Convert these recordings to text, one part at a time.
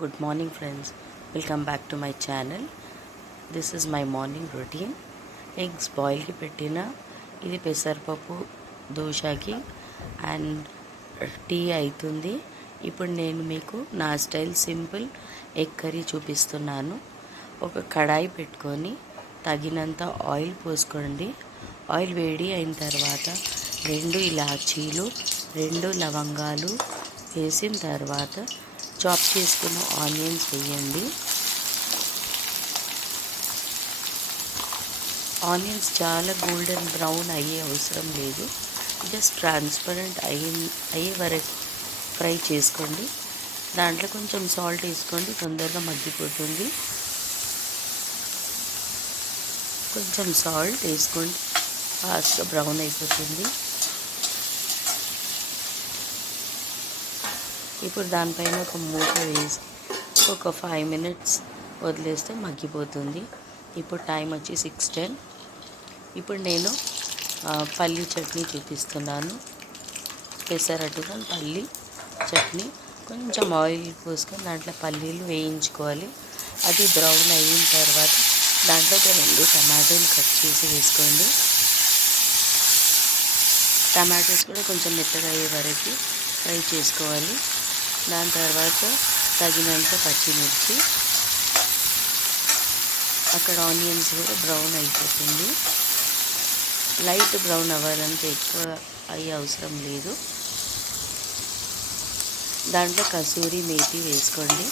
Good morning, friends. Welcome back to my channel. This is my morning routine. Eggs boil ki pettina. Idi pesarapappu doshaki and టీ అవుతుంది. ఇప్పుడు నేను మీకు నా style simple egg curry చూపిస్తున్నాను. ఒక కడాయి పెట్టుకొని తగినంత ఆయిల్ పోసుకోండి. ఆయిల్ వేడి అయిన తర్వాత 2 ఇలాచీలు 2 లవంగాలు వేసిన తర్వాత చాప్ చేసుకున్న ఆనియన్స్ వేయండి. ఆనియన్స్ చాలా గోల్డెన్ బ్రౌన్ అయ్యే అవసరం లేదు, జస్ట్ ట్రాన్స్పరెంట్ అయ్యే వరకు ఫ్రై చేసుకోండి. దాంట్లో కొంచెం సాల్ట్ వేసుకోండి, తొందరగా మగ్గిపోతుంది. కొంచెం సాల్ట్ వేసుకోండి, ఫాస్ట్గా బ్రౌన్ అయిపోతుంది. ఇప్పుడు దానిపైన ఒక మూత వేసి ఒక 5 minutes వదిలేస్తే మగ్గిపోతుంది. ఇప్పుడు టైం వచ్చి 6:10. ఇప్పుడు నేను పల్లీ చట్నీ చూపిస్తున్నాను. పెసరట్టుతో పల్లీ చట్నీ. కొంచెం ఆయిల్ పోసుకొని దాంట్లో పల్లీలు వేయించుకోవాలి. అది బ్రౌన్ అయిన తర్వాత దాంట్లో ఒక 2 టమాటోలు కట్ చేసి వేసుకోండి. టమాటోస్ కూడా కొంచెం మెత్తగా అయ్యే వరకు ఫ్రై చేసుకోవాలి. దాని తర్వాత తగినంత పచ్చిమిర్చి. అక్కడ ఆనియన్స్ కూడా బ్రౌన్ అయిపోతుంది. లైట్ బ్రౌన్ అవ్వాలంత ఎక్కువ అయ్యే అవసరం లేదు. దాంట్లో కసూరి మేతి వేసుకోండి.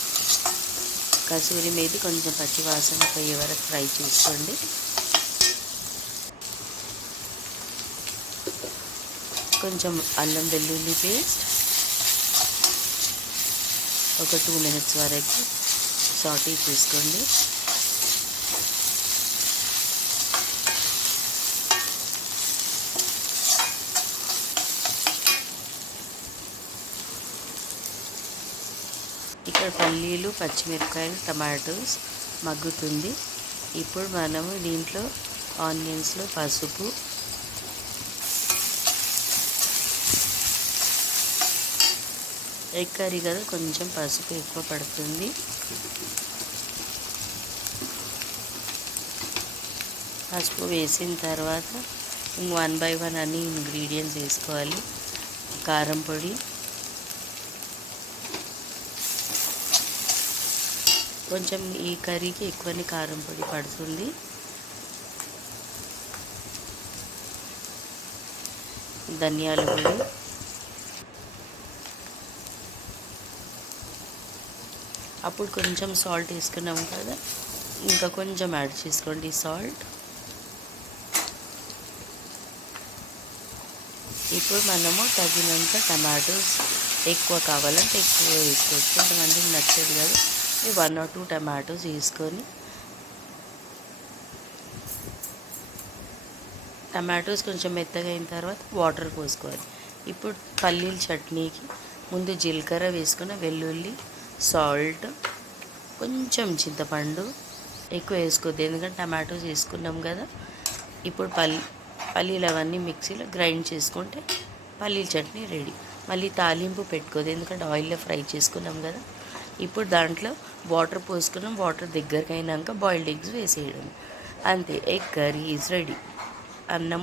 కసూరి మేతి కొంచెం పచ్చి వాసన పోయే వరకు ఫ్రై చేసుకోండి. కొంచెం అల్లం వెల్లుల్లి పేస్ట్ ఒక 2 minutes వరకు సాటే చేసుకోండి. ఇక్కడ పల్లీలు, పచ్చిమిరపకాయలు, టమాటోస్ మగ్గుతుంది. ఇప్పుడు మనము దీంట్లో ఆనియన్స్లో పసుపు, ఎగ్ కర్రీ కదా కొంచెం పసుపు ఎక్కువ పడుతుంది. పసుపు వేసిన తర్వాత 1 by 1 అన్ని ఇంగ్రీడియంట్స్ వేసుకోవాలి. కారం పొడి, కొంచెం ఈ కర్రీకి ఎక్కువనే కారం పొడి పడుతుంది. ధనియాల పొడి, అప్పుడు కొంచెం సాల్ట్ వేసుకున్నాం కదా, ఇంకా కొంచెం యాడ్ చేసుకోండి సాల్ట్. ఇప్పుడు మనము తగినంత టమాటోస్ ఎక్కువ కావాలంటే ఎక్కువ వేసుకోవచ్చు, కొంతమందికి నచ్చదు కదా. 1 or 2 టమాటోస్ వేసుకొని, టమాటోస్ కొంచెం మెత్తగా అయిన తర్వాత వాటర్ పోసుకోవాలి. ఇప్పుడు పల్లీల చట్నీకి ముందు జీలకర్ర వేసుకున్న వెల్లుల్లి, సాల్ట్, కొంచెం చింతపండు ఎక్కువ వేసుకోవద్దు ఎందుకంటే టమాటోస్ వేసుకున్నాం కదా. ఇప్పుడు పల్లీలు అవన్నీ మిక్సీలో గ్రైండ్ చేసుకుంటే పల్లీల చట్నీ రెడీ. మళ్ళీ తాలింపు పెట్టుకోదు ఎందుకంటే ఆయిల్లో ఫ్రై చేసుకున్నాం కదా. ఇప్పుడు దాంట్లో వాటర్ పోసుకున్నాం, వాటర్ దగ్గరికి అయినాక బాయిల్డ్ ఎగ్స్ వేసేయడం, అంతే. Egg curry is ready. అన్నం